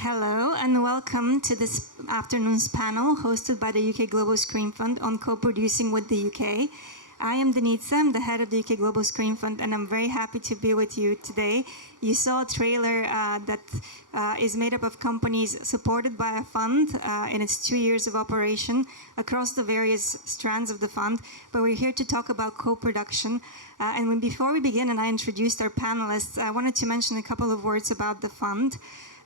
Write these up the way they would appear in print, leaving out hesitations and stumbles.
Hello and welcome to this afternoon's panel hosted by the UK Global Screen Fund on co-producing with the UK. I am Denitsa, I'm the head of the UK Global Screen Fund, and I'm very happy to be with you today. You saw a trailer that is made up of companies supported by a fund in its 2 years of operation across the various strands of the fund, but we're here to talk about co-production. Before we begin and I introduced our panelists, I wanted to mention a couple of words about the fund.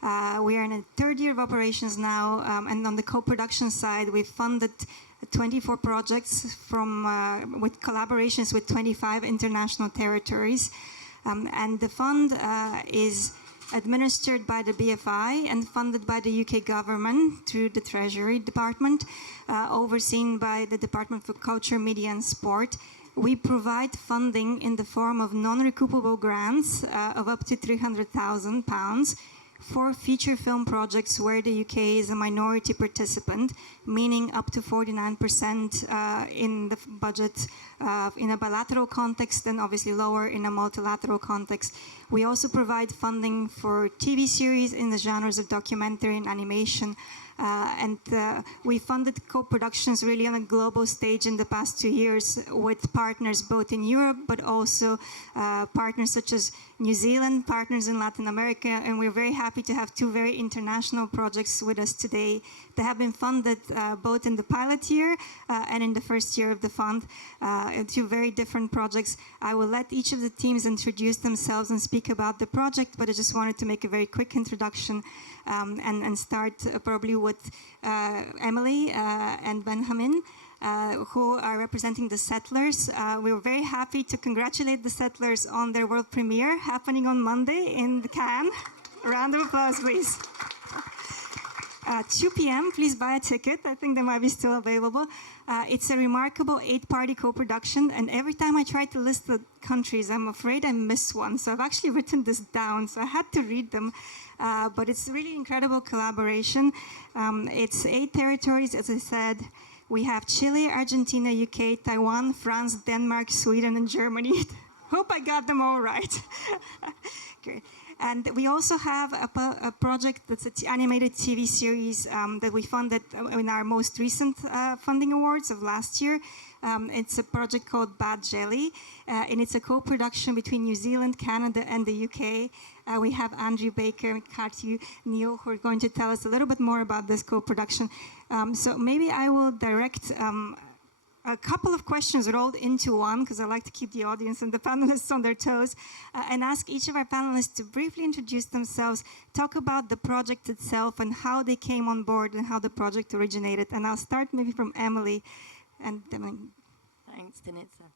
We are in a third year of operations now, and on the co-production side, we've funded 24 projects with collaborations with 25 international territories. And the fund is administered by the BFI and funded by the UK government through the Treasury Department, overseen by the Department for Culture, Media and Sport. We provide funding in the form of non-recoupable grants of up to £300,000 for feature film projects where the UK is a minority participant, meaning up to 49% in the budget in a bilateral context and obviously lower in a multilateral context. We also provide funding for TV series in the genres of documentary and animation. We funded co-productions really on a global stage in the past 2 years with partners both in Europe, but also partners such as New Zealand, partners in Latin America, and we're very happy to have 2 very international projects with us today that have been funded both in the pilot year and in the first year of the fund, 2 very different projects. I will let each of the teams introduce themselves and speak about the project, but I just wanted to make a very quick introduction and start probably with Emily and Benjamin, who are representing the Settlers. We were very happy to congratulate the Settlers on their world premiere happening on Monday in Cannes. A round of applause, please. 2 p.m., please buy a ticket. I think they might be still available. It's a remarkable 8-party co-production, and every time I try to list the countries, I'm afraid I miss one. So I've actually written this down, so I had to read them. But it's really incredible collaboration. It's 8 territories, as I said. We have Chile, Argentina, UK, Taiwan, France, Denmark, Sweden, and Germany. Hope I got them all right. Great. And we also have a project that's an animated TV series that we funded in our most recent funding awards of last year. It's a project called Badjelly, and it's a co-production between New Zealand, Canada, and the UK. We have Andrew Baker and Carthew, Neal, who are going to tell us a little bit more about this co-production. So maybe I will direct a couple of questions rolled into one, because I like to keep the audience and the panelists on their toes, and ask each of our panelists to briefly introduce themselves, talk about the project itself and how they came on board and how the project originated. And I'll start maybe from Emily. And then Thanks, Denitsa.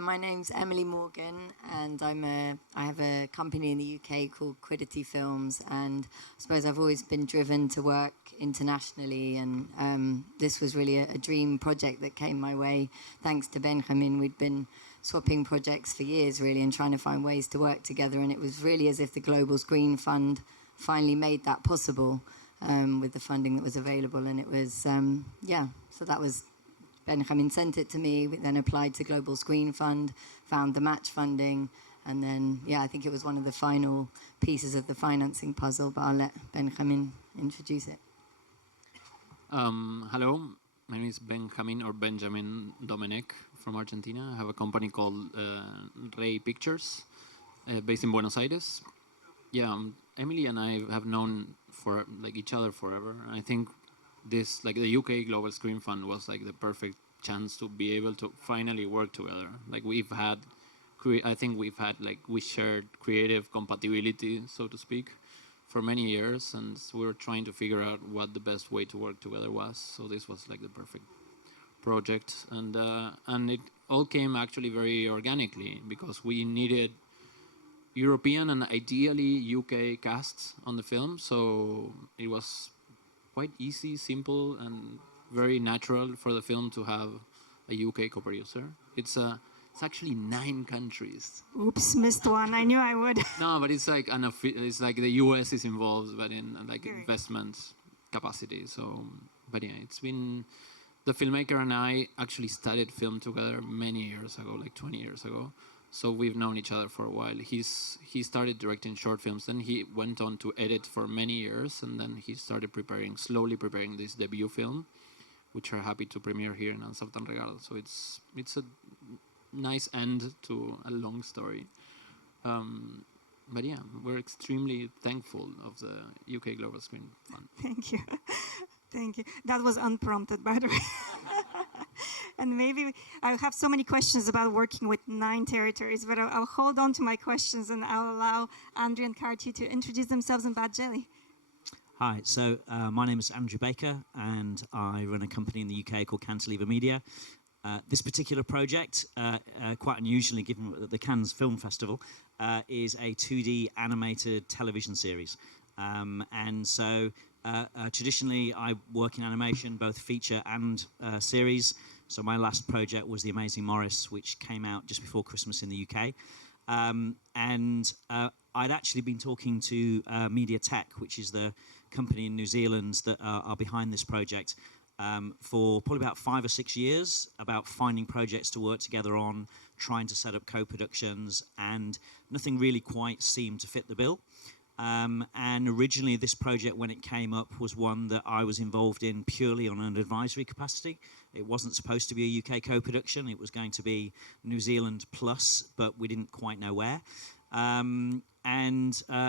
My name's Emily Morgan, and I have a company in the UK called Quiddity Films, and I suppose I've always been driven to work internationally, and this was really a dream project that came my way thanks to Benjamin. We'd been swapping projects for years, really, and trying to find ways to work together, and it was really as if the Global Screen Fund finally made that possible with the funding that was available, and it was, so that was Benjamin sent it to me. We then applied to Global Screen Fund, found the match funding, and then, I think it was one of the final pieces of the financing puzzle, but I'll let Benjamin introduce it. Hello, my name is Benjamin Domenech from Argentina. I have a company called Ray Pictures, based in Buenos Aires. Emily and I have known for each other forever. I think this, the UK Global Screen Fund was the perfect chance to be able to finally work together. We shared creative compatibility, so to speak, for many years, and we were trying to figure out what the best way to work together was. So this was the perfect project, and it all came actually very organically because we needed European and ideally UK casts on the film. So it was quite easy, simple, and very natural for the film to have a UK co-producer. It's actually 9 countries. Oops, missed one. I knew I would. No, but it's it's the US is involved, but in investment capacity. So, but it's been, the filmmaker and I actually studied film together many years ago, 20 years ago. So we've known each other for a while. He started directing short films, then he went on to edit for many years, and then he started slowly preparing this debut film, which we're happy to premiere here in Ansaltan Regalo. So it's a nice end to a long story. But yeah, we're extremely thankful of the UK Global Screen Fund. Thank you. Thank you. That was unprompted, by the way. And maybe I have so many questions about working with 9 territories, but I'll hold on to my questions and I'll allow Andrew and Carthew to introduce themselves in Badjelly. Hi, so my name is Andrew Baker and I run a company in the UK called Cantilever Media. This particular project, quite unusually given the Cannes Film Festival, is a 2D animated television series. And so traditionally I work in animation, both feature and series. So my last project was The Amazing Morris, which came out just before Christmas in the UK. And I'd actually been talking to Mediatek, which is the company in New Zealand that are behind this project, for probably about 5 or 6 years, about finding projects to work together on, trying to set up co-productions, and nothing really quite seemed to fit the bill. And originally this project, when it came up, was one that I was involved in purely on an advisory capacity. It wasn't supposed to be a UK co-production. It was going to be New Zealand plus, but we didn't quite know where. And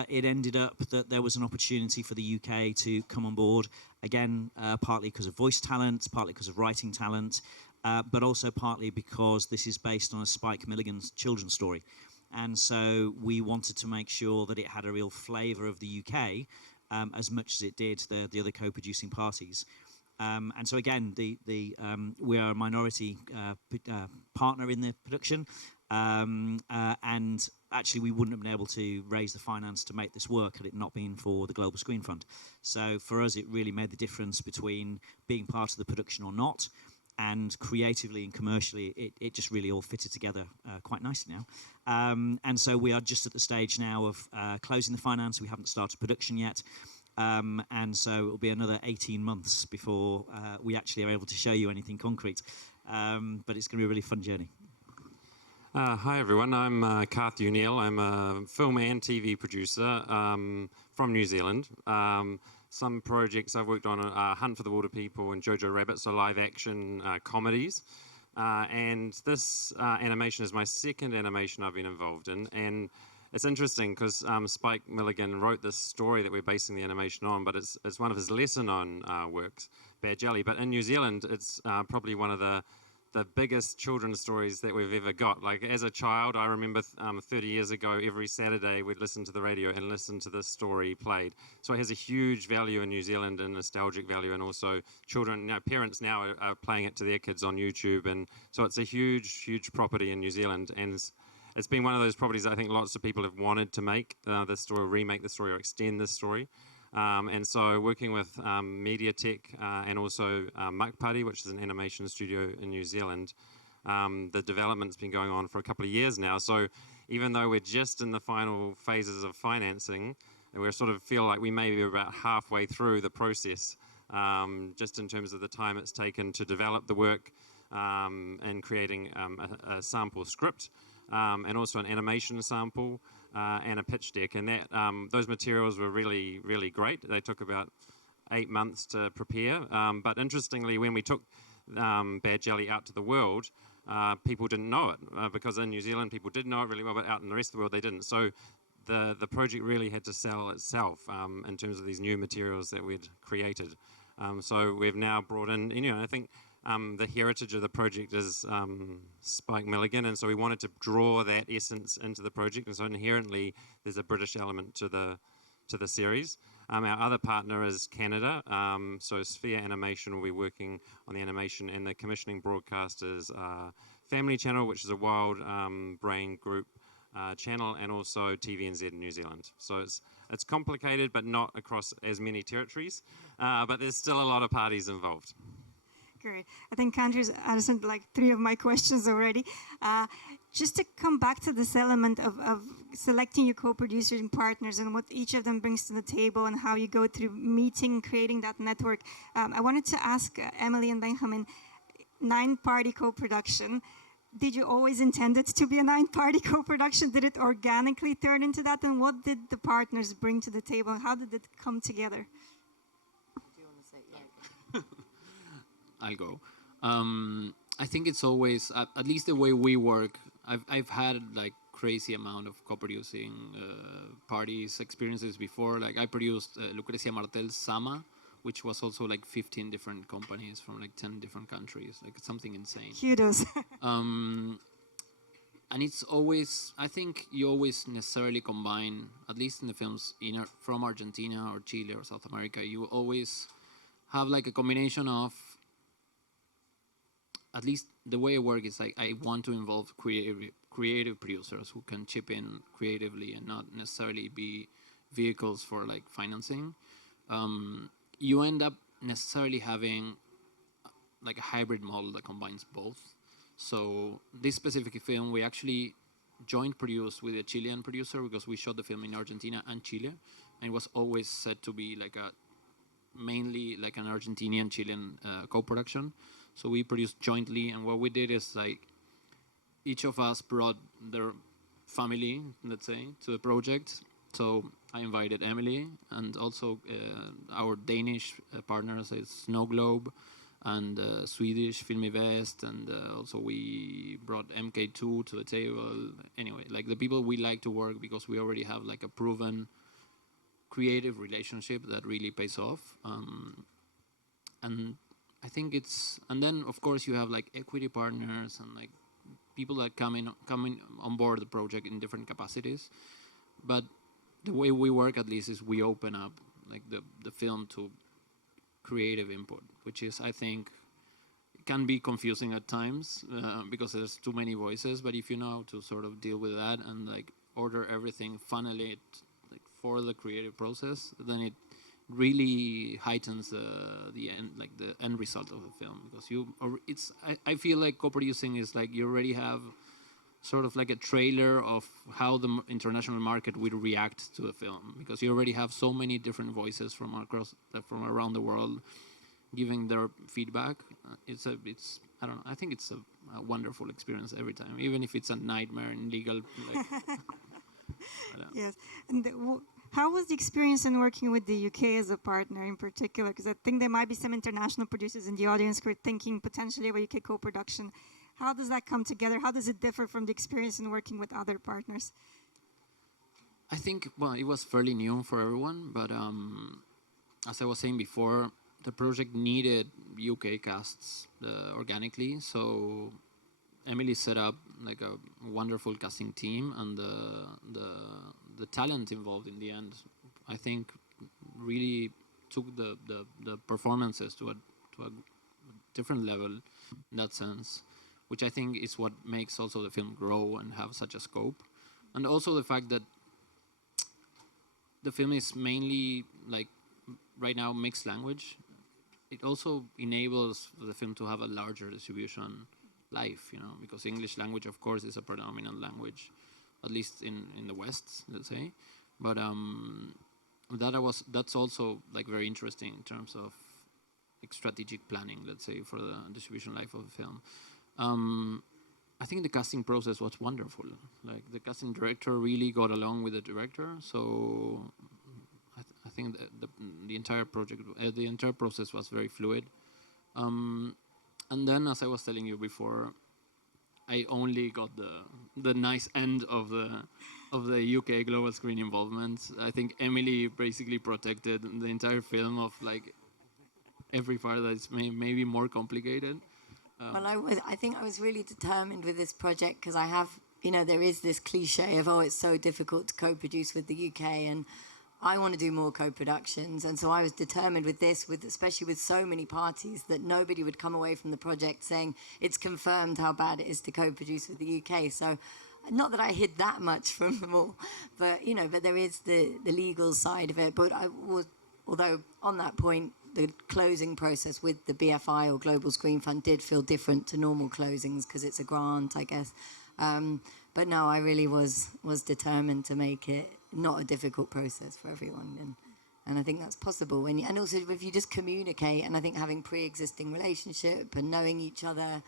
it ended up that there was an opportunity for the UK to come on board, again, partly because of voice talent, partly because of writing talent, but also partly because this is based on a Spike Milligan's children's story. And so we wanted to make sure that it had a real flavour of the UK, as much as it did the other co-producing parties. And so again, we are a minority partner in the production, and actually we wouldn't have been able to raise the finance to make this work had it not been for the Global Screen Fund. So for us, it really made the difference between being part of the production or not, and creatively and commercially, it just really all fitted together quite nicely now. And so we are just at the stage now of closing the finance. We haven't started production yet. And so it will be another 18 months before we actually are able to show you anything concrete. But it's going to be a really fun journey. Hi everyone, I'm Carthew Neal. I'm a film and TV producer from New Zealand. Some projects I've worked on are Hunt for the Water People and Jojo Rabbit, so live action comedies. And this animation is my second animation I've been involved in. And it's interesting because Spike Milligan wrote this story that we're basing the animation on, but it's one of his lesser-known works, Badjelly. But in New Zealand, it's probably one of the biggest children's stories that we've ever got. Like, as a child, I remember 30 years ago, every Saturday we'd listen to the radio and listen to this story played. So it has a huge value in New Zealand and nostalgic value, and also children, parents now are playing it to their kids on YouTube, and so it's a huge, huge property in New Zealand, and it's been one of those properties that I think lots of people have wanted to make this story, remake the story, or extend this story. And so working with Mediatek and also Makpari, which is an animation studio in New Zealand, the development's been going on for a couple of years now. So even though we're just in the final phases of financing, we sort of feel like we may be about halfway through the process, just in terms of the time it's taken to develop the work and creating a sample script, and also an animation sample, and a pitch deck, and that those materials were really, really great. They took about 8 months to prepare, but interestingly, when we took Badjelly out to the world, people didn't know it, because in New Zealand people did know it really well, but out in the rest of the world they didn't. So the project really had to sell itself in terms of these new materials that we'd created. So we've now brought in, I think the heritage of the project is Spike Milligan, and so we wanted to draw that essence into the project, and so inherently there's a British element to the series. Our other partner is Canada, so Sphere Animation will be working on the animation, and the commissioning broadcast is Family Channel, which is a Wild Brain Group channel, and also TVNZ in New Zealand. So it's complicated, but not across as many territories, but there's still a lot of parties involved. Great. I think Andrew's answered like 3 of my questions already. Just to come back to this element of selecting your co-producers and partners and what each of them brings to the table and how you go through meeting, creating that network, I wanted to ask Emily and Benjamin, 9-party co-production. did you always intend it to be a 9-party co-production? Did it organically turn into that? And what did the partners bring to the table? How did it come together? Do you want to say? Yeah. I'll go. I think it's always, at least the way we work, I've had like crazy amount of co-producing parties, experiences before. Like I produced Lucrecia Martel's Sama, which was also like 15 different companies from like 10 different countries. Like it's something insane. Kudos. And it's always, I think you always necessarily combine, at least in the films from Argentina or Chile or South America, you always have like a combination of, at least the way I work is like I want to involve creative producers who can chip in creatively and not necessarily be vehicles for like financing. You end up necessarily having like a hybrid model that combines both. So this specific film we actually joint produced with a Chilean producer because we shot the film in Argentina and Chile, and it was always said to be like mainly like an Argentinian Chilean co-production. So we produced jointly, and what we did is like each of us brought their family, let's say, to the project. So I invited Emily and also our Danish partners, Snow Globe, and Swedish Filmy Vest, and also we brought MK2 to the table. Anyway, like the people we like to work because we already have like a proven creative relationship that really pays off. And I think it's, and then of course you have like equity partners and like people that come in on board the project in different capacities. But the way we work at least is we open up like the film to creative input, which is, I think, can be confusing at times because there's too many voices. But if you know how to sort of deal with that and like order everything, funnel it like for the creative process, then it really heightens the end result of the film. Because I feel like co-producing is like you already have sort of like a trailer of how the international market will react to the film, because you already have so many different voices from around the world giving their feedback. It's I don't know. I think it's a wonderful experience every time, even if it's a nightmare in legal. Like, Yes, and how was the experience in working with the UK as a partner in particular? Because I think there might be some international producers in the audience who are thinking potentially of a UK co-production. How does that come together? How does it differ from the experience in working with other partners? I think, well, it was fairly new for everyone, but as I was saying before, the project needed UK casts organically, so Emily set up like a wonderful casting team, and the talent involved in the end, I think, really took the performances to a different level in that sense, which I think is what makes also the film grow and have such a scope. And also the fact that the film is mainly, like, right now mixed language. It also enables the film to have a larger distribution life, you know, because English language, of course, is a predominant language, at least in the West, let's say. But that's also like very interesting in terms of like strategic planning, let's say, for the distribution life of the film. I think the casting process was wonderful. Like the casting director really got along with the director, so I think the entire project, the entire process was very fluid. And then, as I was telling you before, I only got the nice end of the UK global screen involvement. I think Emily basically protected the entire film of like every part that's maybe more complicated. Well, I think I was really determined with this project because I have, you know, there is this cliche of, oh, it's so difficult to co-produce with the UK, and I want to do more co-productions. And so I was determined with this, especially with so many parties, that nobody would come away from the project saying it's confirmed how bad it is to co-produce with the UK. So not that I hid that much from them all, but, you know, but there is the legal side of it. But although on that point, the closing process with the BFI or Global Screen Fund did feel different to normal closings because it's a grant, I guess. But no, I really was determined to make it not a difficult process for everyone. And I think that's possible. And also if you just communicate, and I think having pre-existing relationship and knowing each other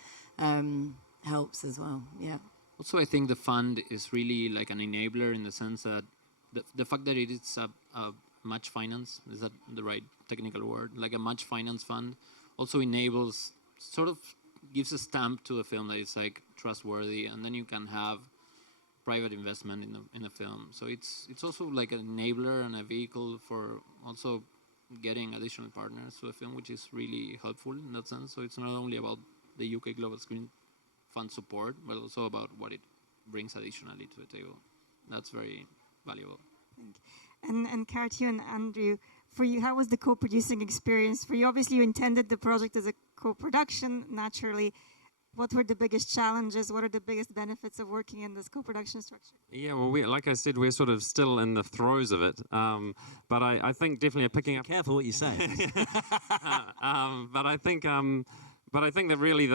helps as well. Yeah. Also, I think the fund is really like an enabler in the sense that the fact that it is a match finance, is that the right technical word? Like a match finance fund also enables, sort of gives a stamp to the film that it's like trustworthy, and then you can have private investment in the film. So it's also like an enabler and a vehicle for also getting additional partners to the film, which is really helpful in that sense. So it's not only about the UK Global Screen Fund support, but also about what it brings additionally to the table. That's very valuable. And Carthew and Andrew, for you, how was the co-producing experience? For you, obviously you intended the project as a co-production, naturally. What were the biggest challenges? What are the biggest benefits of working in this co-production structure? Yeah, well, like I said, we're sort of still in the throes of it. But I think definitely picking up... Careful what you say. But I think that really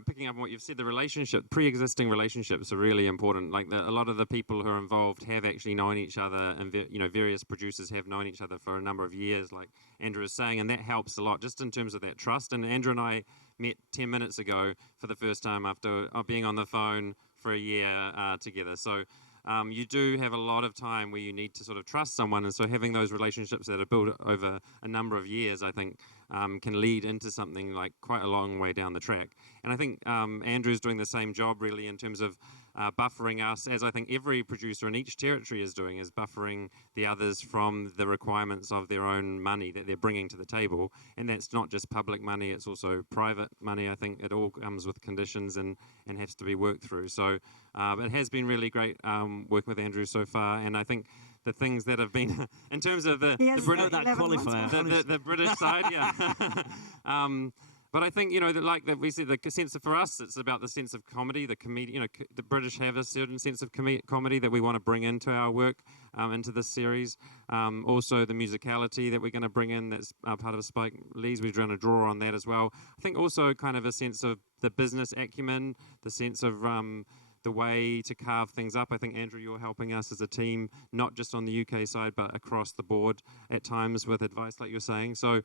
picking up on what you've said, the pre-existing relationships are really important. Like a lot of the people who are involved have actually known each other, and various producers have known each other for a number of years, like Andrew was saying, and that helps a lot just in terms of that trust. And Andrew and I met 10 minutes ago for the first time after being on the phone for a year together. So you do have a lot of time where you need to sort of trust someone, and so having those relationships that are built over a number of years, I think, can lead into something like quite a long way down the track. And I think Andrew's doing the same job really in terms of buffering us, as I think every producer in each territory is doing, is buffering the others from the requirements of their own money that they're bringing to the table. And that's not just public money, it's also private money. I think it all comes with conditions and has to be worked through. So it has been really great working with Andrew so far, and I think the things that have been in terms of the British side, yeah. But I think, like that we said, the sense of, for us, it's about the sense of comedy. The comedy, the British have a certain sense of comedy that we want to bring into our work, into this series. Also, the musicality that we're going to bring in, that's part of Spike Lee's. We're trying to draw on that as well. I think also kind of a sense of the business acumen, the sense of the way to carve things up. I think, Andrew, you're helping us as a team, not just on the UK side, but across the board at times with advice, like you're saying. So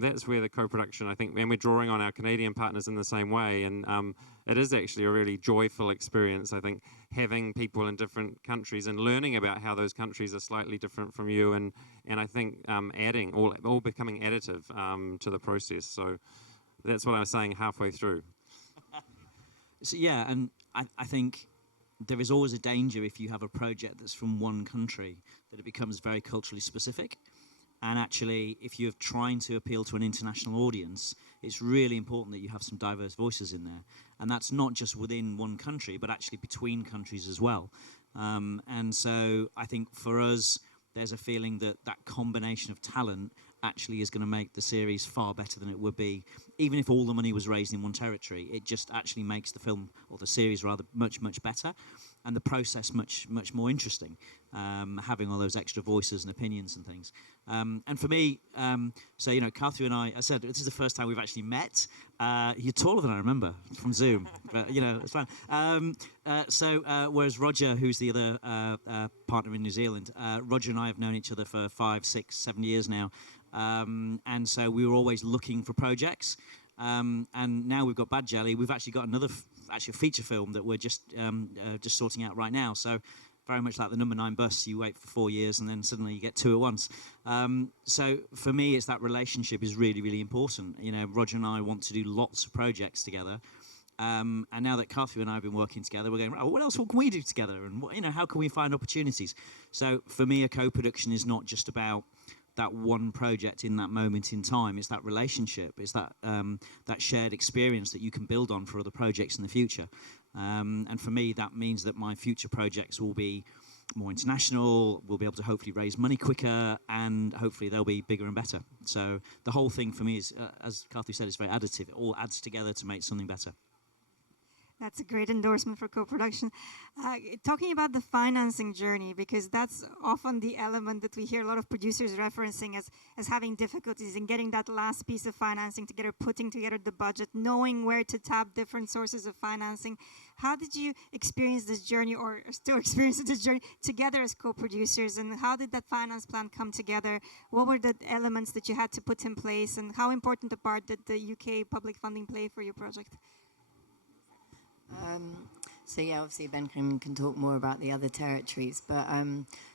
that's where the co-production, I think, and we're drawing on our Canadian partners in the same way. And it is actually a really joyful experience, I think, having people in different countries and learning about how those countries are slightly different from you. And I think adding, all becoming additive to the process. So that's what I was saying halfway through. So, yeah, and I think there is always a danger if you have a project that's from one country that it becomes very culturally specific. And actually, if you're trying to appeal to an international audience, it's really important that you have some diverse voices in there. And that's not just within one country, but actually between countries as well. And so I think for us, there's a feeling that that combination of talent actually is going to make the series far better than it would be, even if all the money was raised in one territory. It just actually makes the film, or the series rather, much, much better, and the process much, much more interesting, having all those extra voices and opinions and things. And for me, so, Carthew and I said, this is the first time we've actually met. You're taller than I remember from Zoom, but, it's fine. Whereas Roger, who's the other partner in New Zealand, Roger and I have known each other for 5, 6, 7 years now. And so we were always looking for projects. And now we've got Badjelly. We've actually got another feature film that we're just sorting out right now. So very much like the number 9 bus, you wait for 4 years and then suddenly you get 2 at once. So for me, it's that relationship is really, really important. Roger and I want to do lots of projects together. And now that Carthew and I have been working together, we're going, what else can we do together? And how can we find opportunities? So for me, a co-production is not just about that one project in that moment in time. It's that relationship. It's that that shared experience that you can build on for other projects in the future. And for me, that means that my future projects will be more international. We'll be able to hopefully raise money quicker, and hopefully they'll be bigger and better. So the whole thing for me is, as Carthew said, it's very additive. It all adds together to make something better. That's a great endorsement for co-production. Talking about the financing journey, because that's often the element that we hear a lot of producers referencing as having difficulties in getting that last piece of financing together, putting together the budget, knowing where to tap different sources of financing. How did you experience this journey, or still experiencing this journey, together as co-producers, and how did that finance plan come together? What were the elements that you had to put in place, and how important a part did the UK public funding play for your project? So yeah, obviously Ben can talk more about the other territories, but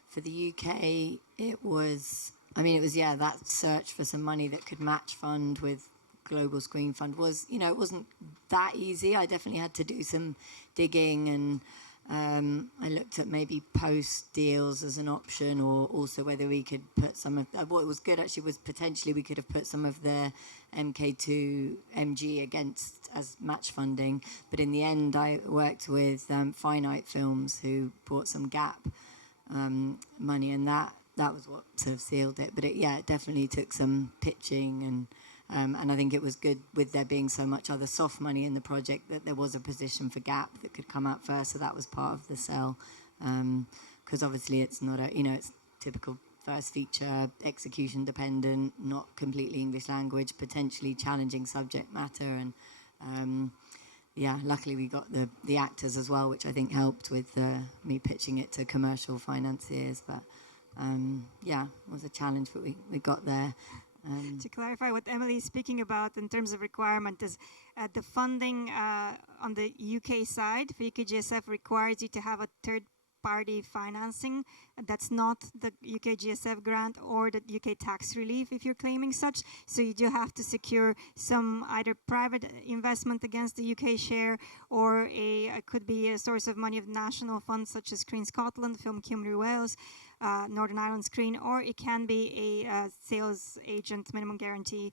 for the UK, it was that search for some money that could match fund with Global Screen Fund was, it wasn't that easy. I definitely had to do some digging, and I looked at maybe post deals as an option, or also whether we could put some of what was good actually was potentially we could have put some of the MK2 MG against as match funding. But in the end, I worked with Finite Films, who brought some gap money, and that was what sort of sealed it. But it definitely took some pitching, and I think it was good with there being so much other soft money in the project that there was a position for gap that could come out first. So that was part of the sell, because obviously it's not it's typical first feature, execution dependent, not completely English language, potentially challenging subject matter, and luckily we got the actors as well, which I think helped with me pitching it to commercial financiers. But it was a challenge, but we got there. To clarify what Emily is speaking about in terms of requirement is the funding on the UK side for UKGSF requires you to have a third-party financing that's not the UK GSF grant or the UK tax relief if you're claiming such. So you do have to secure some either private investment against the UK share, or it could be a source of money of national funds such as Screen Scotland, Film Cymru Wales, Northern Ireland Screen, or it can be a sales agent minimum guarantee,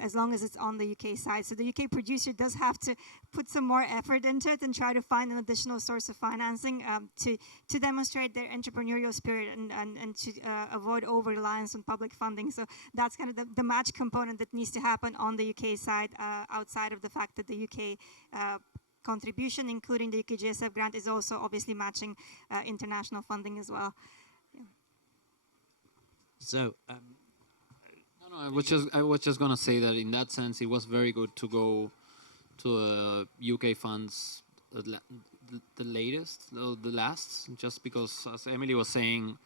as long as it's on the UK side. So the UK producer does have to put some more effort into it and try to find an additional source of financing to demonstrate their entrepreneurial spirit and to avoid over-reliance on public funding. So that's kind of the match component that needs to happen on the UK side, outside of the fact that the UK contribution, including the UK GSF grant, is also obviously matching international funding as well. So, no, I was just gonna say that in that sense, it was very good to go to UK funds, the last, just because, as Emily was saying,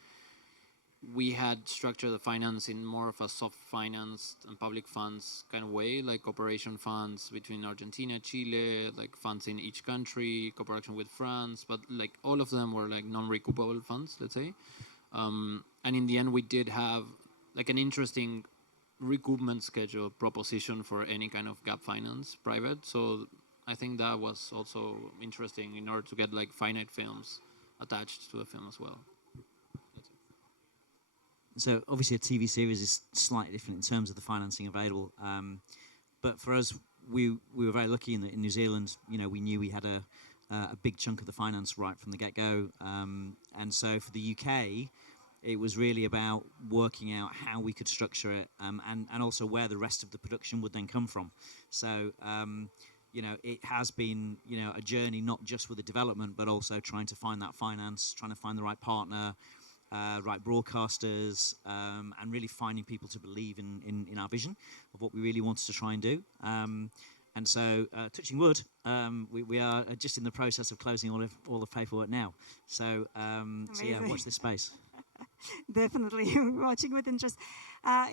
we had structured the finance in more of a soft finance and public funds kind of way, like cooperation funds between Argentina, Chile, like funds in each country, cooperation with France, but like all of them were like non-recoupable funds, let's say. And in the end, we did have like an interesting recoupment schedule proposition for any kind of gap finance private. So I think that was also interesting in order to get like Finite Films attached to the film as well. So obviously a TV series is slightly different in terms of the financing available. But for us, we were very lucky in that in New Zealand, we knew we had a big chunk of the finance right from the get-go. And so for the UK, it was really about working out how we could structure it, and also where the rest of the production would then come from. So, it has been, a journey not just with the development, but also trying to find that finance, trying to find the right partner, right broadcasters, and really finding people to believe in our vision of what we really wanted to try and do. And so, touching wood, we are just in the process of closing all the paperwork now. So, watch this space. Definitely, watching with interest.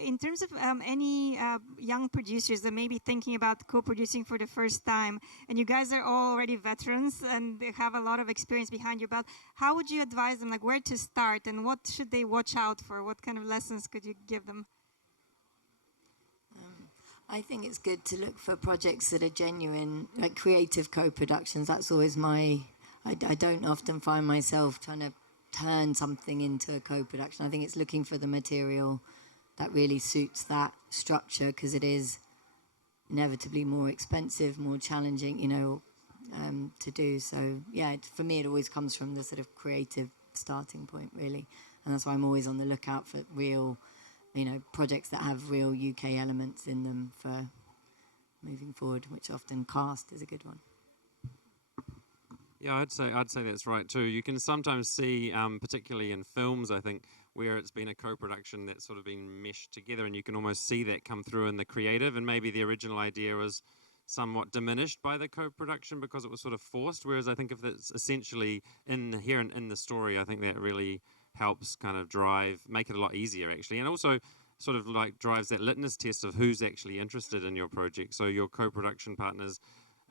In terms of any young producers that may be thinking about co-producing for the first time, and you guys are all already veterans and they have a lot of experience behind your belt, how would you advise them, like where to start and what should they watch out for? What kind of lessons could you give them? I think it's good to look for projects that are genuine, like creative co-productions. That's always I don't often find myself trying to turn something into a co-production. I think it's looking for the material that really suits that structure, because it is inevitably more expensive, more challenging, to do. So, for me, it always comes from the sort of creative starting point, really. And that's why I'm always on the lookout for real, projects that have real UK elements in them for moving forward, which often cast is a good one. Yeah, I'd say that's right too. You can sometimes see, particularly in films, I think, where it's been a co-production that's sort of been meshed together, and you can almost see that come through in the creative, and maybe the original idea was somewhat diminished by the co-production because it was sort of forced, whereas I think if it's essentially inherent in the story, I think that really helps kind of make it a lot easier actually, and also sort of like drives that litmus test of who's actually interested in your project. So your co-production partners,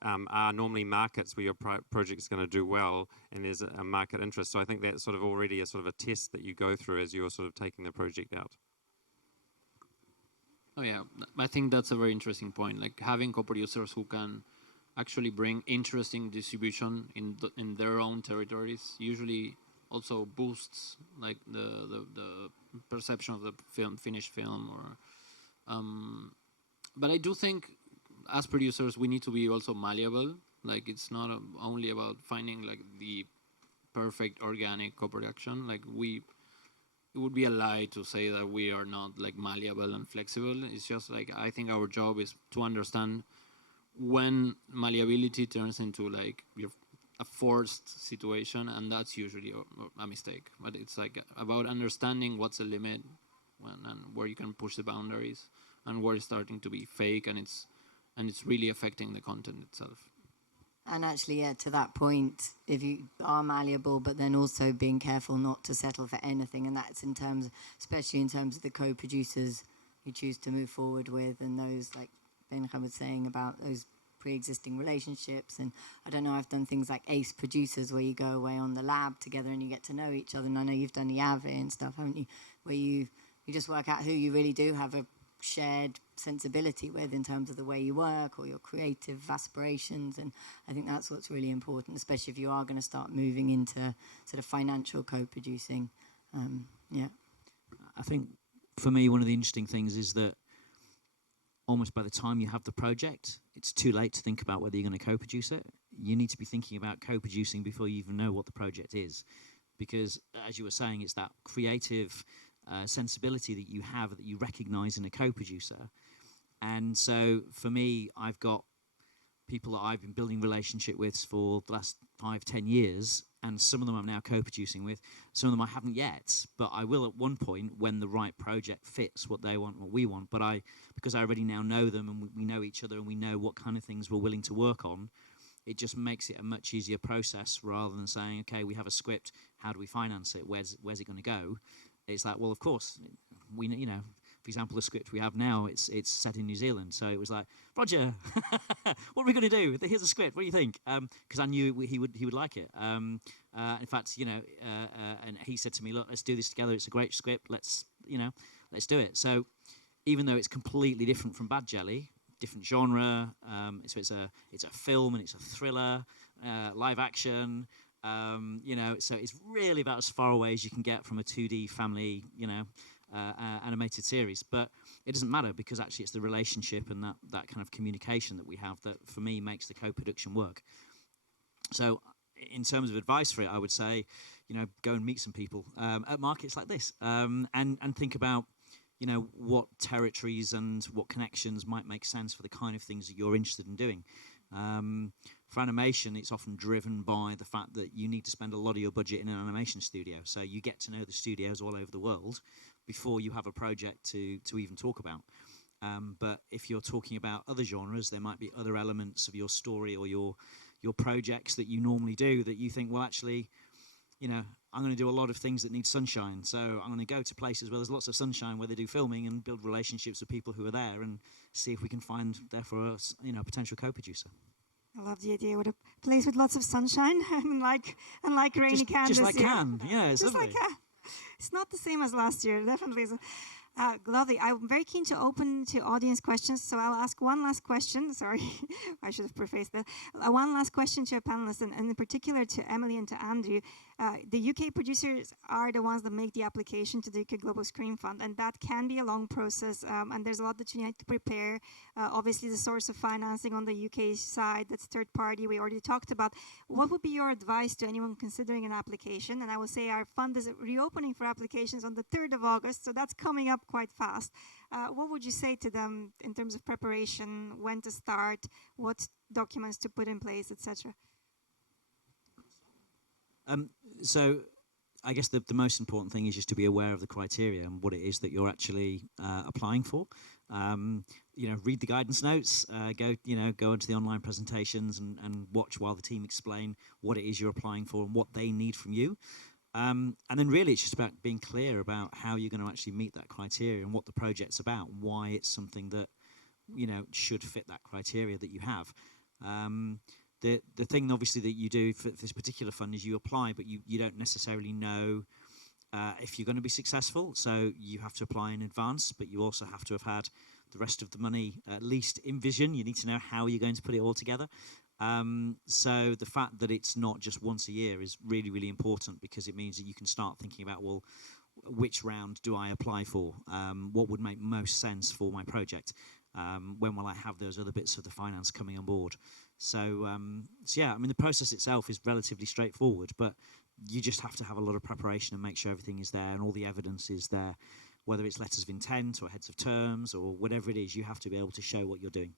are normally markets where your project is going to do well, and there's a market interest. So I think that's sort of already a sort of a test that you go through as you're sort of taking the project out. Oh yeah, I think that's a very interesting point. Like having co-producers who can actually bring interesting distribution in their own territories usually also boosts like the perception of the finished film. Or, but I do think as producers we need to be also malleable. Like it's not only about finding like the perfect organic co-production. Like it would be a lie to say that we are not like malleable and flexible. It's just like I think our job is to understand when malleability turns into like a forced situation, and that's usually a mistake. But it's like about understanding what's the limit and where you can push the boundaries and where it's starting to be fake and it's really affecting the content itself. And actually, yeah, to that point, if you are malleable, but then also being careful not to settle for anything, and that's in terms, especially in terms of the co-producers you choose to move forward with, and those, like Domenech was saying about those pre-existing relationships. And I don't know, I've done things like Ace Producers, where you go away on the lab together and you get to know each other. And I know you've done the AVE and stuff, haven't you? Where you just work out who you really do have a shared sensibility with in terms of the way you work or your creative aspirations. And I think that's what's really important, especially if you are going to start moving into sort of financial co-producing. Yeah. I think for me, one of the interesting things is that almost by the time you have the project, it's too late to think about whether you're going to co-produce it. You need to be thinking about co-producing before you even know what the project is. Because, as you were saying, it's that creative sensibility that you have that you recognize in a co-producer. And so for me, I've got people that I've been building relationship with for the last 5-10 years, and some of them I'm now co-producing with, some of them I haven't yet, but I will at one point when the right project fits what they want, what we want. But because I already now know them and we know each other and we know what kind of things we're willing to work on, it just makes it a much easier process rather than saying, okay, we have a script, how do we finance it, where's it going to go? It's like, well, of course, we, for example, the script we have now, it's set in New Zealand. So it was like, Roger, what are we going to do? Here's a script. What do you think? Because I knew he would like it. In fact, and he said to me, look, let's do this together. It's a great script. Let's do it. So even though it's completely different from Badjelly, different genre, so it's a film and it's a thriller, live action. So it's really about as far away as you can get from a 2D family, animated series. But it doesn't matter because actually it's the relationship and that kind of communication that we have that, for me, makes the co-production work. So in terms of advice for it, I would say, go and meet some people at markets like this and think about, what territories and what connections might make sense for the kind of things that you're interested in doing. For animation, it's often driven by the fact that you need to spend a lot of your budget in an animation studio. So you get to know the studios all over the world before you have a project to even talk about. But if you're talking about other genres, there might be other elements of your story or your projects that you normally do that you think, well, actually, I'm going to do a lot of things that need sunshine. So I'm going to go to places where there's lots of sunshine where they do filming and build relationships with people who are there and see if we can find, therefore, a potential co-producer. I love the idea with a place with lots of sunshine and like rainy Cannes. Just like Cannes, yeah, it's lovely. It's not the same as last year, definitely isn't. Lovely. I'm very keen to open to audience questions, so I'll ask one last question. Sorry, I should have prefaced that. One last question to our panelists, and in particular to Emily and to Andrew. The UK producers are the ones that make the application to the UK Global Screen Fund, and that can be a long process, and there's a lot that you need to prepare. Obviously, the source of financing on the UK side, that's third party, we already talked about. What would be your advice to anyone considering an application? And I will say our fund is reopening for applications on the 3rd of August, so that's coming up quite fast. What would you say to them in terms of preparation, when to start, what documents to put in place, etc.? So I guess the most important thing is just to be aware of the criteria and what it is that you're actually applying for. Read the guidance notes, go into the online presentations and watch while the team explain what it is you're applying for and what they need from you. And then really it's just about being clear about how you're going to actually meet that criteria and what the project's about, why it's something that, should fit that criteria that you have. The thing, obviously, that you do for this particular fund is you apply, but you don't necessarily know if you're going to be successful. So you have to apply in advance, but you also have to have had the rest of the money at least in vision. You need to know how you're going to put it all together. So the fact that it's not just once a year is really, really important, because it means that you can start thinking about, well, which round do I apply for? What would make most sense for my project? When will I have those other bits of the finance coming on board? So yeah, I mean, the process itself is relatively straightforward, but you just have to have a lot of preparation and make sure everything is there and all the evidence is there, whether it's letters of intent or heads of terms or whatever it is. You have to be able to show what you're doing.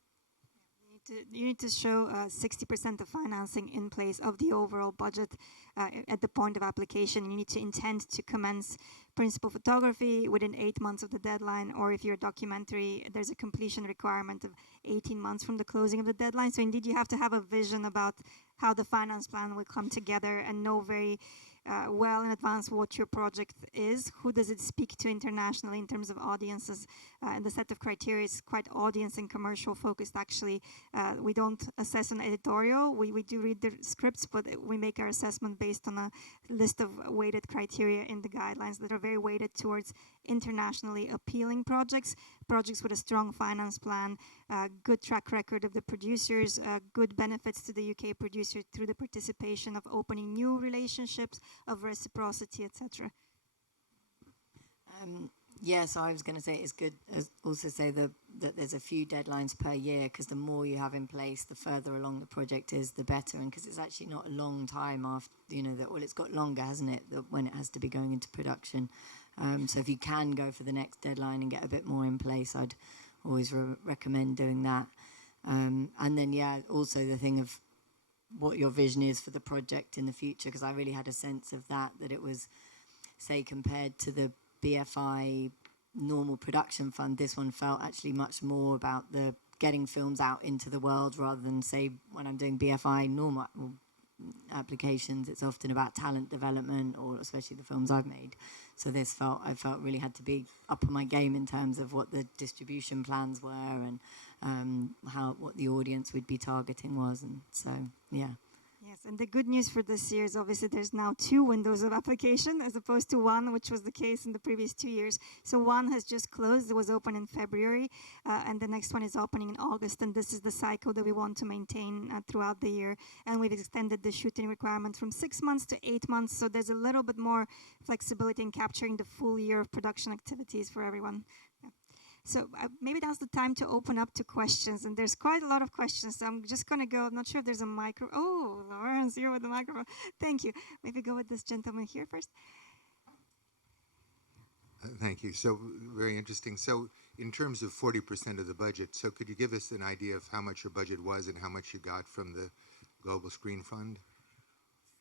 You need to show 60% of financing in place of the overall budget at the point of application. You need to intend to commence principal photography within 8 months of the deadline, or if you're a documentary, there's a completion requirement of 18 months from the closing of the deadline. So indeed, you have to have a vision about how the finance plan will come together and know very well in advance what your project is. Who does it speak to internationally in terms of audiences? And the set of criteria is quite audience and commercial focused, actually. We don't assess an editorial. We do read the scripts, but we make our assessment based on a list of weighted criteria in the guidelines that are very weighted towards internationally appealing projects with a strong finance plan, good track record of the producers, good benefits to the UK producer through the participation of opening new relationships, of reciprocity, etc. Yeah, so I was going to say it's good also say that there's a few deadlines per year, because the more you have in place, the further along the project is, the better. And because it's actually not a long time after, well, it's got longer, hasn't it, when it has to be going into production. So if you can go for the next deadline and get a bit more in place, I'd always recommend doing that. And then, yeah, also the thing of what your vision is for the project in the future, because I really had a sense of that it was, say, compared to the BFI normal production fund, this one felt actually much more about the getting films out into the world, rather than, say, when I'm doing BFI normal applications, it's often about talent development, or especially the films I've made. So I felt really had to be up on my game in terms of what the distribution plans were and what the audience would be targeting was. And so, yeah. Yes, and the good news for this year is obviously there's now 2 windows of application as opposed to 1, which was the case in the previous 2 years. So one has just closed, it was open in February, and the next one is opening in August, and this is the cycle that we want to maintain throughout the year. And we've extended the shooting requirement from 6 months to 8 months, so there's a little bit more flexibility in capturing the full year of production activities for everyone. Yeah. So maybe now's the time to open up to questions, and there's quite a lot of questions, so I'm just going to go. I'm not sure if there's a micro. Oh, Lauren's here with the microphone. Thank you. Maybe go with this gentleman here first. Thank you. So very interesting. So in terms of 40% of the budget, so could you give us an idea of how much your budget was and how much you got from the Global Screen Fund?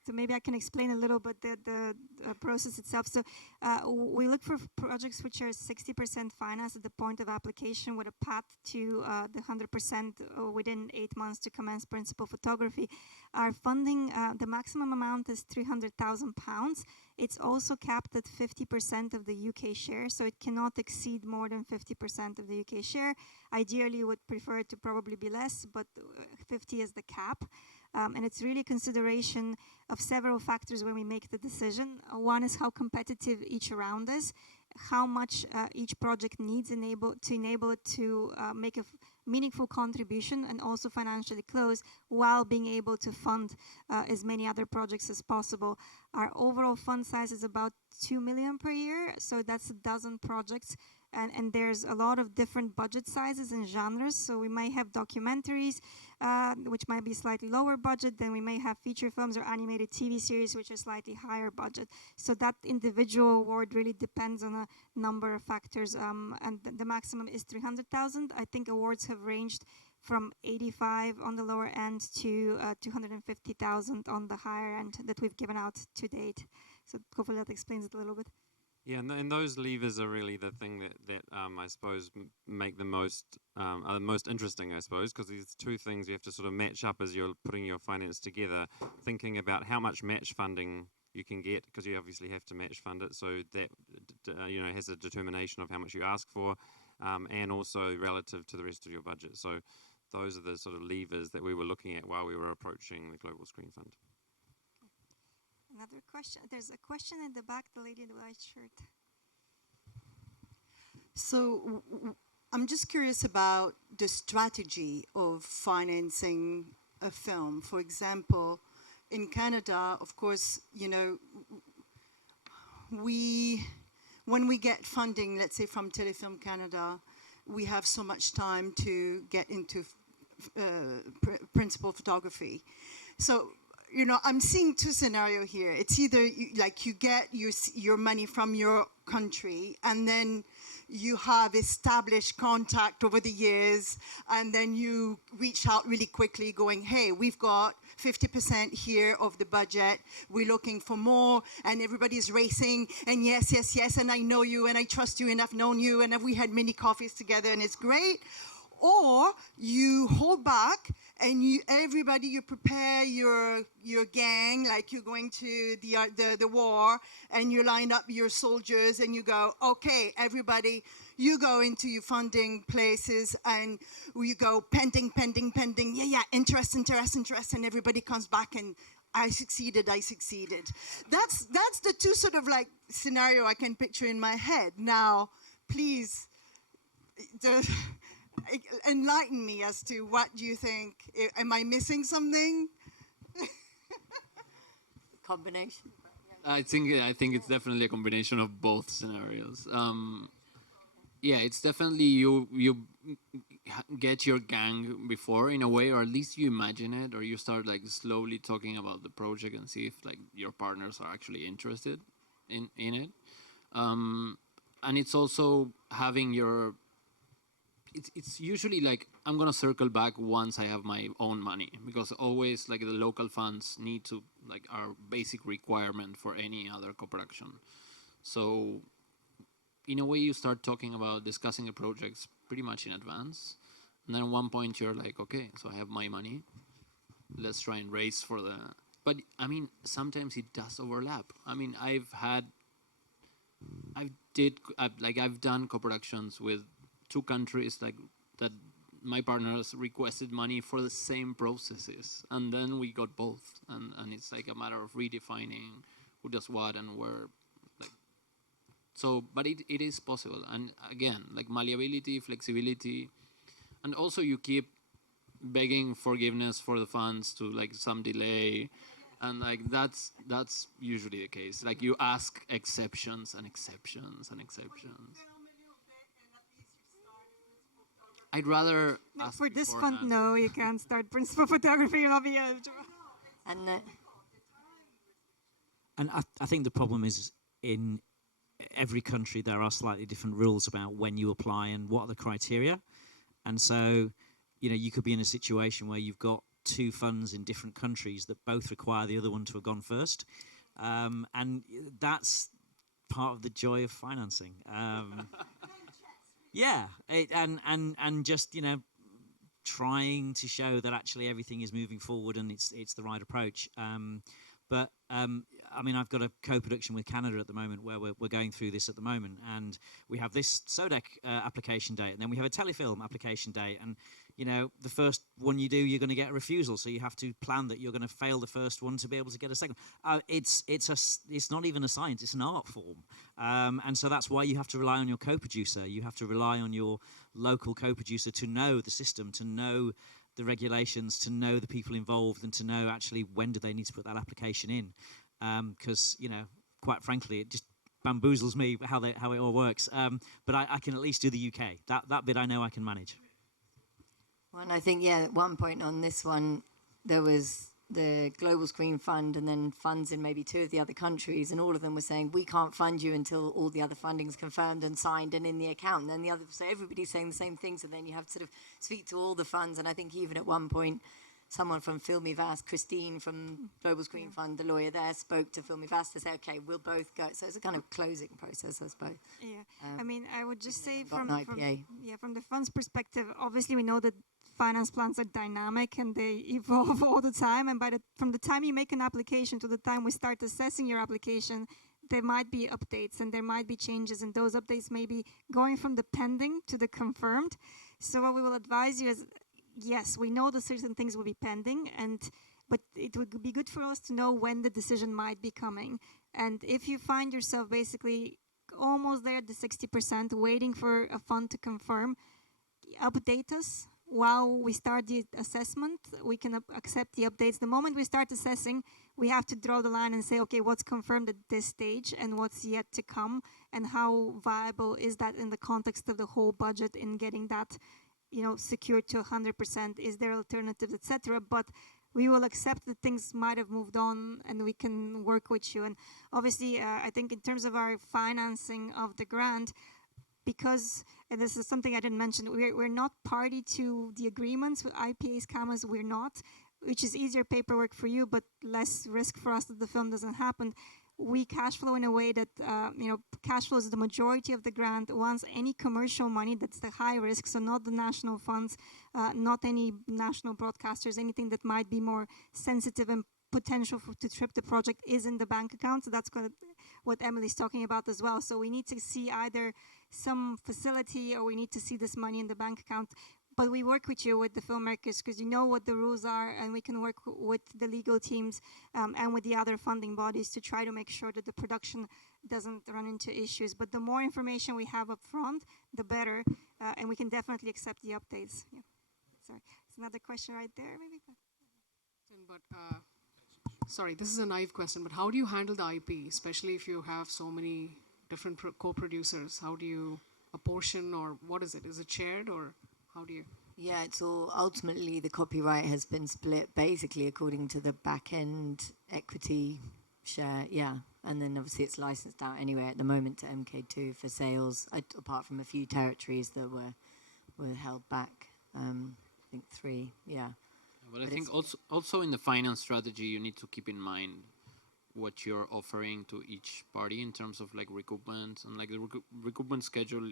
So maybe I can explain a little bit the process itself. So we look for projects which are 60% financed at the point of application, with a path to the 100% within 8 months to commence principal photography. Our funding, the maximum amount is £300,000. It's also capped at 50% of the UK share, so it cannot exceed more than 50% of the UK share. Ideally, would prefer it to probably be less, but 50 is the cap. And it's really consideration of several factors when we make the decision. One is how competitive each round is, how much each project needs to enable it to make a meaningful contribution and also financially close, while being able to fund as many other projects as possible. Our overall fund size is about 2 million per year, so that's 12 projects. And there's a lot of different budget sizes and genres. So we might have documentaries, which might be slightly lower budget. Then we may have feature films or animated TV series, which are slightly higher budget. So that individual award really depends on a number of factors. And the maximum is 300,000. I think awards have ranged from 85 on the lower end to 250,000 on the higher end that we've given out to date. So hopefully that explains it a little bit. Yeah, and those levers are really the thing that I suppose make the are the most interesting, I suppose, because these 2 things you have to sort of match up as you're putting your finance together, thinking about how much match funding you can get, because you obviously have to match fund it, so that has a determination of how much you ask for, and also relative to the rest of your budget. So those are the sort of levers that we were looking at while we were approaching the Global Screen Fund. Another question. There's a question in the back, the lady in the white shirt. So I'm just curious about the strategy of financing a film. For example, in Canada, of course, you know, when we get funding, let's say from Telefilm Canada, we have so much time to get into principal photography. So, you know, I'm seeing two scenarios here. It's either you get your money from your country, and then you have established contact over the years, and then you reach out really quickly going, hey, we've got 50% here of the budget, we're looking for more, and everybody's racing, and yes, yes, yes, and I know you, and I trust you, and I've known you, and we had many coffees together, and it's great. Or you hold back, and you prepare your gang, like you're going to the war, and you line up your soldiers, and you go, okay, everybody, you go into your funding places, and you go pending, yeah, interest, and everybody comes back, and I succeeded. That's the two sort of like scenario I can picture in my head. Now, please, enlighten me as to what you think. Am I missing something? Combination. I think it's definitely a combination of both scenarios. Yeah, it's definitely you get your gang before, in a way, or at least you imagine it, or you start like slowly talking about the project and see if like your partners are actually interested in it. And it's also having your. It's usually like I'm gonna circle back once I have my own money, because always like the local funds need to like are basic requirement for any other co-production. So in a way you start talking about discussing the projects pretty much in advance, and then at one point you're like, okay, so I have my money, let's try and race for the. But I mean, sometimes it does overlap. I mean, I've done co-productions with two countries like that. My partners requested money for the same processes, and then we got both, and it's like a matter of redefining who does what and where. Like, so, but it is possible, and again, like malleability, flexibility, and also you keep begging forgiveness for the funds to like some delay, and like that's usually the case. Like you ask exceptions and exceptions and exceptions. I'd rather ask for this beforehand. fund, no, you can't start principal photography. And And I think the problem is in every country there are slightly different rules about when you apply and what are the criteria. And so, you know, you could be in a situation where you've got two funds in different countries that both require the other one to have gone first. And that's part of the joy of financing. Yeah, and just, you know, trying to show that actually everything is moving forward and it's the right approach. But I mean, I've got a co-production with Canada at the moment where we're going through this at the moment, and we have this SODEC application date, and then we have a telefilm application date, and you know, the first one you do, you're going to get a refusal, so you have to plan that you're going to fail the first one to be able to get a second. It's not even a science; it's an art form, and so that's why you have to rely on your co-producer. You have to rely on your local co-producer to know the system, to know the regulations, to know the people involved, and to know actually when do they need to put that application in. Because, you know, quite frankly, it just bamboozles me how it all works. But I can at least do the UK. That bit I know I can manage. well, and I think, yeah, at one point on this one, there was the Global Screen Fund and then funds in maybe two of the other countries, and all of them were saying, we can't fund you until all the other funding's confirmed and signed and in the account. And then the other, so everybody's saying the same thing, so then you have to sort of speak to all the funds. And I think even at one point, someone from Filmivast, Christine from Global Screen Fund, the lawyer there, spoke to Filmivast to say, okay, we'll both go. So it's a kind of closing process, I suppose. Yeah, I mean, I would just say got from an IPA. from the fund's perspective, obviously we know that finance plans are dynamic and they evolve all the time. And from the time you make an application to the time we start assessing your application, there might be updates and there might be changes, and those updates may be going from the pending to the confirmed. So what we will advise you is, yes, we know that certain things will be pending, but it would be good for us to know when the decision might be coming. And if you find yourself basically almost there at the 60%, waiting for a fund to confirm, update us while we start the assessment. We can accept the updates. The moment we start assessing, we have to draw the line and say, okay, what's confirmed at this stage and what's yet to come, and how viable is that in the context of the whole budget in getting that, secured to 100%? Is there alternatives, etc.? But we will accept that things might have moved on, and we can work with you. And obviously, I think in terms of our financing of the grant, because, and this is something I didn't mention, we're not party to the agreements with IPA's cameras. We're not, which is easier paperwork for you, but less risk for us that the film doesn't happen. We cash flow in a way that, cash flow is the majority of the grant. Once any commercial money, that's the high risk, so not the national funds, not any national broadcasters, anything that might be more sensitive and potential to trip the project is in the bank account. So that's what Emily's talking about as well. So we need to see either some facility or we need to see this money in the bank account. But we work with you, with the filmmakers, because you know what the rules are, and we can work with the legal teams and with the other funding bodies to try to make sure that the production doesn't run into issues. But the more information we have up front, the better, and we can definitely accept the updates. Yeah. Sorry, there's another question right there, maybe? But, sorry, this is a naive question, but how do you handle the IP, especially if you have so many different co-producers? How do you apportion, or what is it? Is it shared, or how do you? Yeah, it's all, ultimately the copyright has been split basically according to the back-end equity share, yeah. And then obviously it's licensed out anyway at the moment to MK2 for sales, apart from a few territories that were held back. I think 3, yeah. But I think also in the finance strategy, you need to keep in mind what you're offering to each party in terms of like recoupment, and like the recoupment schedule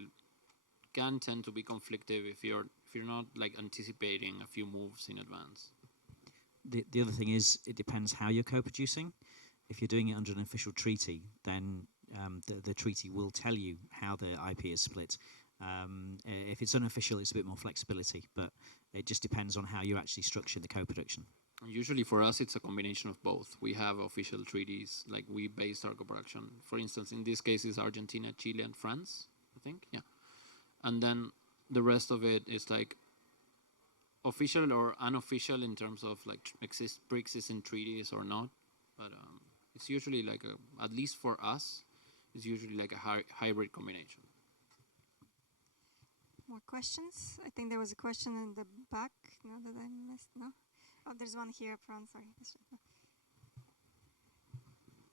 can tend to be conflictive if you're not like anticipating a few moves in advance. The other thing is, it depends how you're co-producing. If you're doing it under an official treaty, then the treaty will tell you how the IP is split. If it's unofficial, it's a bit more flexibility, but it just depends on how you actually structure the co-production. Usually for us, it's a combination of both. We have official treaties, like we based our co-production. For instance, in this case, it's Argentina, Chile, and France, I think, yeah. And then the rest of it is like official or unofficial in terms of like pre-existing treaties or not. But it's usually like, at least for us, it's usually like a hybrid combination. More questions? I think there was a question in the back. No, that I missed. No? Oh, there's one here up front. Sorry.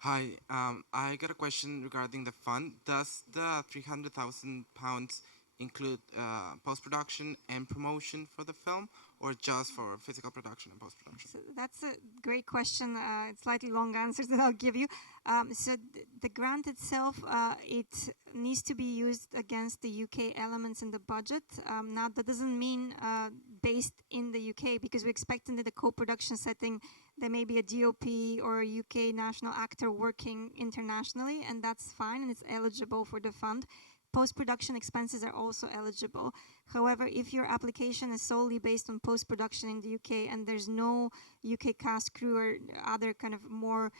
Hi, I got a question regarding the fund. Does the £300,000 include post-production and promotion for the film, or just for physical production and post-production? So that's a great question. It's slightly long answers that I'll give you. So the grant itself, it needs to be used against the UK elements in the budget. Now, that doesn't mean based in the UK, because we expect in the co-production setting there may be a DOP or a UK national actor working internationally, and that's fine, and it's eligible for the fund. Post-production expenses are also eligible. However, if your application is solely based on post-production in the UK and there's no UK cast, crew, or other kind of more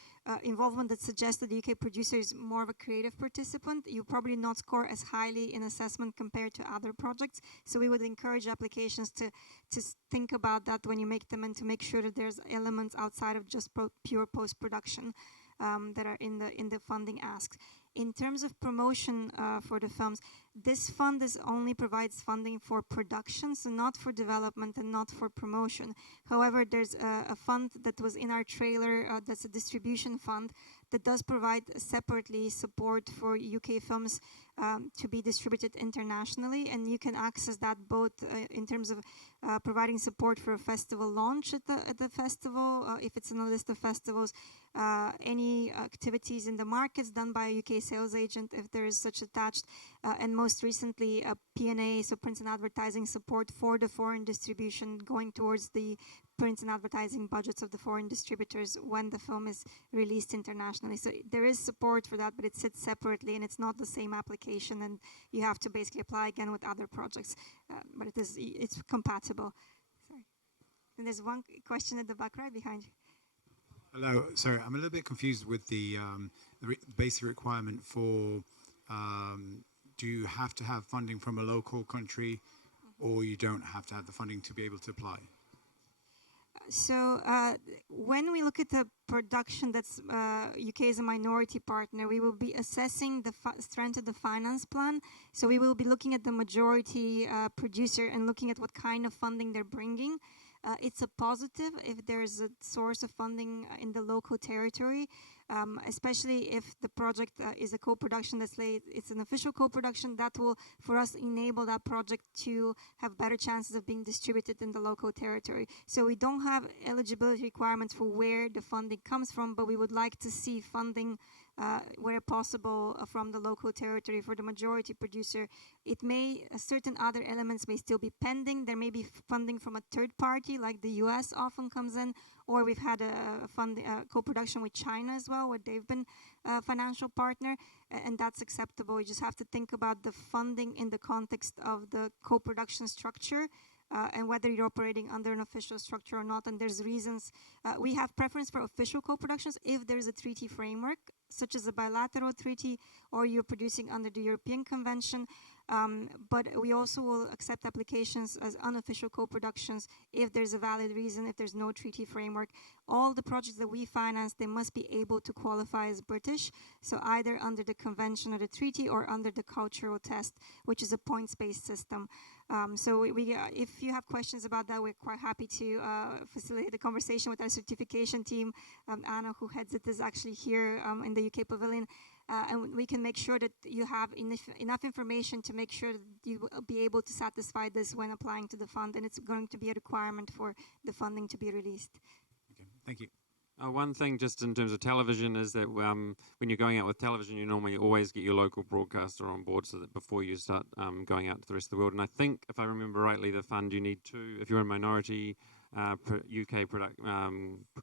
involvement that suggests that the UK producer is more of a creative participant, you probably not score as highly in assessment compared to other projects. So we would encourage applications to think about that when you make them, and to make sure that there's elements outside of just pure post-production that are in the funding asks. In terms of promotion for the films, this fund only provides funding for production, so not for development and not for promotion. However, there's a fund that was in our trailer, that's a distribution fund, that does provide separately support for UK films to be distributed internationally, and you can access that both in terms of providing support for a festival launch at the festival, if it's in a list of festivals, any activities in the markets done by a UK sales agent, if there is such attached, and most recently a P&A, so print and advertising support for the foreign distribution, going towards the print and advertising budgets of the foreign distributors when the film is released internationally. So there is support for that, but it sits separately, and it's not the same application, and you have to basically apply again with other projects. But it's compatible. Sorry. And there's one question at the back right behind you. Hello. Sorry, I'm a little bit confused with the basic requirement for do you have to have funding from a local country, or you don't have to have the funding to be able to apply? So when we look at the production that's UK is a minority partner, we will be assessing the strength of the finance plan. So we will be looking at the majority producer and looking at what kind of funding they're bringing. It's a positive if there's a source of funding in the local territory, especially if the project is a co-production, let's say it's an official co-production, that will, for us, enable that project to have better chances of being distributed in the local territory. So we don't have eligibility requirements for where the funding comes from, but we would like to see funding where possible from the local territory for the majority producer. It may, certain other elements may still be pending. There may be funding from a third party, like the US often comes in, or we've had a co-production with China as well, where they've been a financial partner, and that's acceptable. You just have to think about the funding in the context of the co-production structure, and whether you're operating under an official structure or not. And there's reasons. We have preference for official co-productions if there's a treaty framework, such as a bilateral treaty, or you're producing under the European Convention. But we also will accept applications as unofficial co-productions if there's a valid reason, if there's no treaty framework. All the projects that we finance, they must be able to qualify as British, so either under the convention or the treaty or under the cultural test, which is a points-based system. So if you have questions about that, we're quite happy to facilitate the conversation with our certification team. Anna, who heads it, is actually here in the UK Pavilion. And we can make sure that you have enough information to make sure that you will be able to satisfy this when applying to the fund, and it's going to be a requirement for the funding to be released. Okay, thank you. One thing just in terms of television is that when you're going out with television, you normally always get your local broadcaster on board so that before you start going out to the rest of the world. And I think, if I remember rightly, the fund, you need two, if you're a minority UK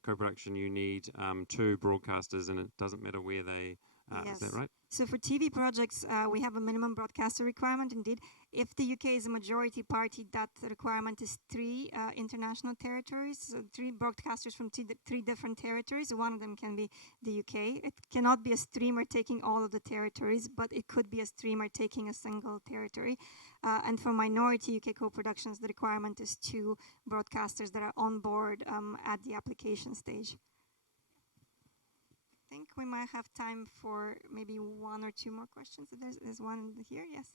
co-production, you need two broadcasters, and it doesn't matter where they Yes. Is that right? So for TV projects, we have a minimum broadcaster requirement, indeed. If the UK is a majority party, that requirement is 3 international territories, so 3 broadcasters from 3 different territories. One of them can be the UK. It cannot be a streamer taking all of the territories, but it could be a streamer taking a single territory. And for minority UK co-productions, the requirement is 2 broadcasters that are on board at the application stage. I think we might have time for maybe 1 or 2 more questions. There's one here, yes.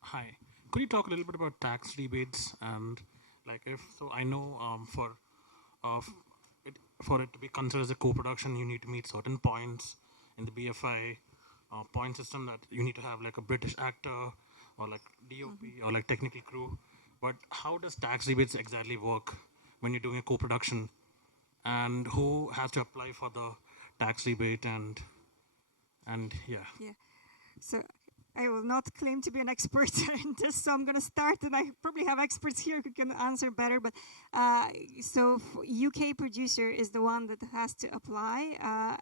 Hi. Could you talk a little bit about tax rebates and, like, if so? I know for it to be considered as a co-production, you need to meet certain points in the BFI point system, that you need to have like a British actor or like DOP or like technical crew. But how does tax rebates exactly work when you're doing a co-production? And who has to apply for the tax rebate and yeah. Yeah. So I will not claim to be an expert in this, so I'm going to start, and I probably have experts here who can answer better. But so UK producer is the one that has to apply,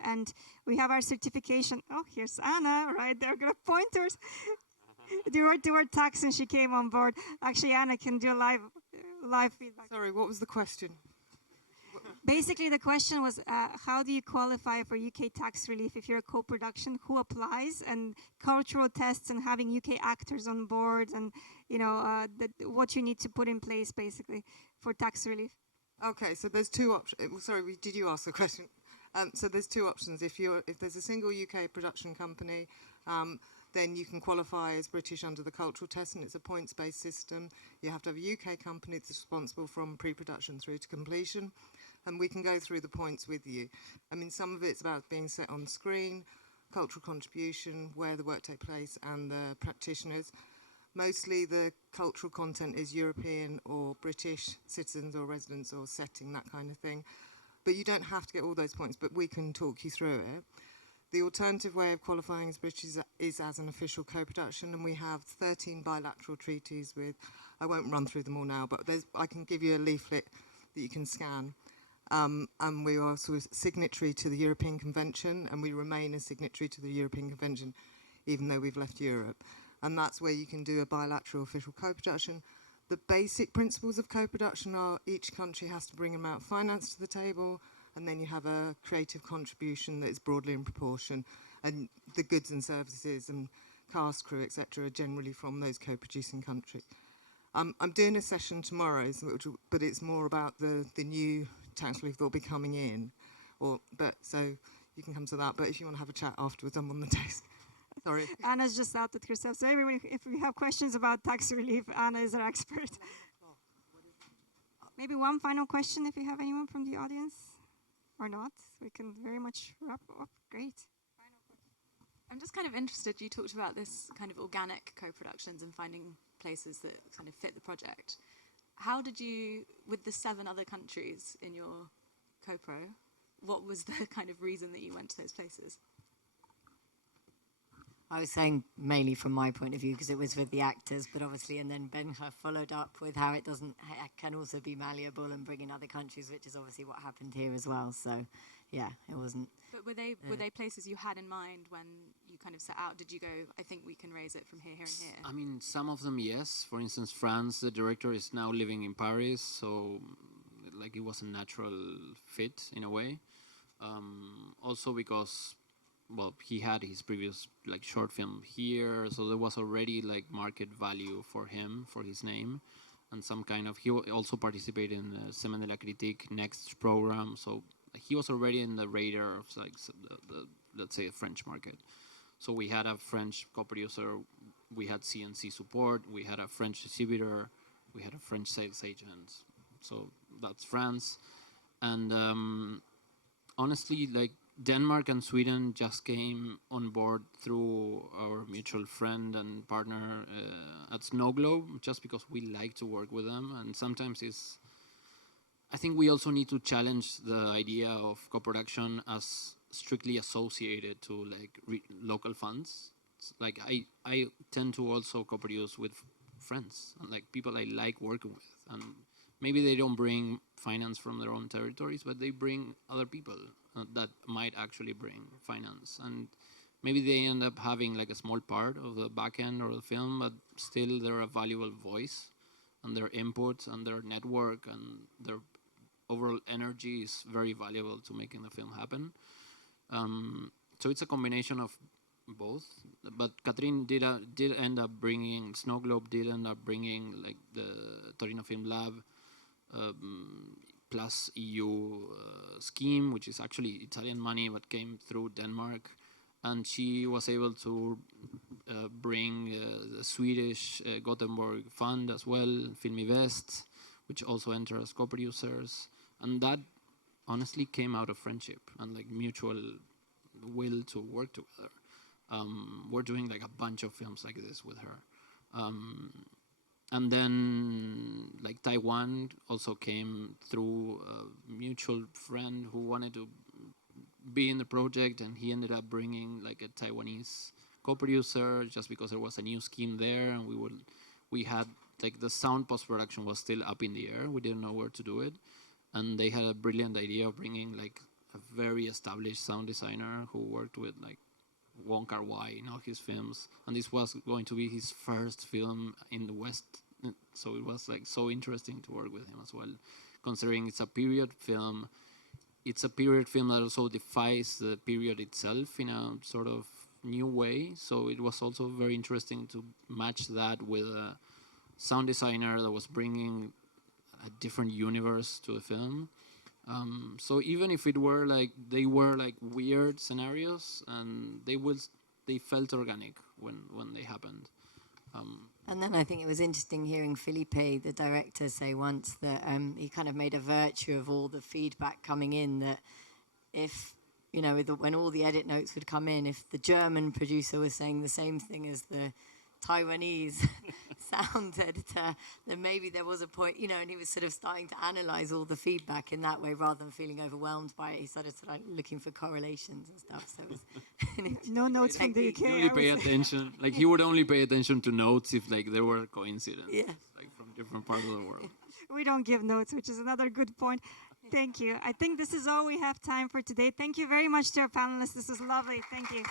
and we have our certification. Oh, here's Anna, right there, going to pointers. Do our tax, and she came on board. Actually, Anna can do live feedback. Sorry, what was the question? Basically, the question was, how do you qualify for UK tax relief if you're a co-production? Who applies? And cultural tests and having UK actors on board, and what you need to put in place, basically, for tax relief. Okay, so there's 2 options. Sorry, did you ask the question? So there's 2 options. If there's a single UK production company, then you can qualify as British under the cultural test, and it's a points-based system. You have to have a UK company that's responsible from pre-production through to completion, and we can go through the points with you. I mean, some of it's about being set on screen, cultural contribution, where the work takes place, and the practitioners. Mostly the cultural content is European or British citizens or residents or setting, that kind of thing. But you don't have to get all those points, but we can talk you through it. The alternative way of qualifying as British is as an official co-production, and we have 13 bilateral treaties with, I won't run through them all now, but I can give you a leaflet that you can scan. And we are also a signatory to the European Convention, and we remain a signatory to the European Convention, even though we've left Europe. And that's where you can do a bilateral official co-production. the basic principles of co-production are each country has to bring an amount of finance to the table, and then you have a creative contribution that is broadly in proportion, and the goods and services and cast, crew, etc. are generally from those co-producing countries. I'm doing a session tomorrow, but it's more about the new tax relief that will be coming in, so you can come to that. But if you want to have a chat afterwards, I'm on the desk. Sorry. Anna's just outed herself. So everybody, if we have questions about tax relief, Anna is our expert. Maybe one final question if you have anyone from the audience, or not. We can very much wrap up. Great. I'm just kind of interested, you talked about this kind of organic co-productions and finding places that kind of fit the project. How did you, with the 7 other countries in your co-pro, what was the kind of reason that you went to those places? I was saying mainly from my point of view because it was with the actors, but obviously, and then Benja followed up with how it can also be malleable and bring in other countries, which is obviously what happened here as well. So, yeah, it wasn't. But were they places you had in mind when you kind of set out? Did you go, I think we can raise it from here, here, and here? I mean, some of them, yes. For instance, France, the director is now living in Paris, so like it was a natural fit in a way. Also because, well, he had his previous like short film here, so there was already like market value for him, for his name, and some kind of, he also participated in the Semaine de la Critique Next program, so he was already in the radar of like the let's say, a French market. So we had a French co-producer, we had CNC support, we had a French distributor, we had a French sales agent. So that's France. And honestly, like Denmark and Sweden just came on board through our mutual friend and partner at Snow Globe, just because we like to work with them. And sometimes I think we also need to challenge the idea of co-production as strictly associated to like local funds. Like I tend to also co-produce with friends and like people I like working with, and maybe they don't bring finance from their own territories, but they bring other people that might actually bring finance, and maybe they end up having like a small part of the back end or the film, but still they're a valuable voice, and their input and their network and their overall energy is very valuable to making the film happen. So it's a combination of both, but Catherine did end up bringing, Snow Globe did end up bringing like the Torino Film Lab plus EU scheme, which is actually Italian money but came through Denmark, and she was able to bring the Swedish Gothenburg Fund as well, Filmivest, which also entered as co-producers, and that honestly came out of friendship and like mutual will to work together. We're doing like a bunch of films like this with her. And then like Taiwan also came through a mutual friend who wanted to be in the project, and he ended up bringing like a Taiwanese co-producer just because there was a new scheme there, and we had like the sound post-production was still up in the air. We didn't know where to do it. And they had a brilliant idea of bringing like a very established sound designer who worked with like Wong Kar-wai in all his films. And this was going to be his first film in the West. So it was like so interesting to work with him as well, considering it's a period film. It's a period film that also defies the period itself in a sort of new way. So it was also very interesting to match that with a sound designer that was bringing a different universe to the film. So even if it were like, they were like weird scenarios, and they felt organic when they happened. And then I think it was interesting hearing Felipe, the director, say once that he kind of made a virtue of all the feedback coming in, that if, you know, when all the edit notes would come in, if the German producer was saying the same thing as the Taiwanese sound editor, then maybe there was a point, you know, and he was sort of starting to analyze all the feedback in that way rather than feeling overwhelmed by it. He started sort of looking for correlations and stuff. So it was no notes from the UK. He only pay attention, like he would only pay attention to notes if like there were coincidences, like from different parts of the world. We don't give notes, which is another good point. Thank you. I think this is all we have time for today. Thank you very much to our panelists. This was lovely. Thank you.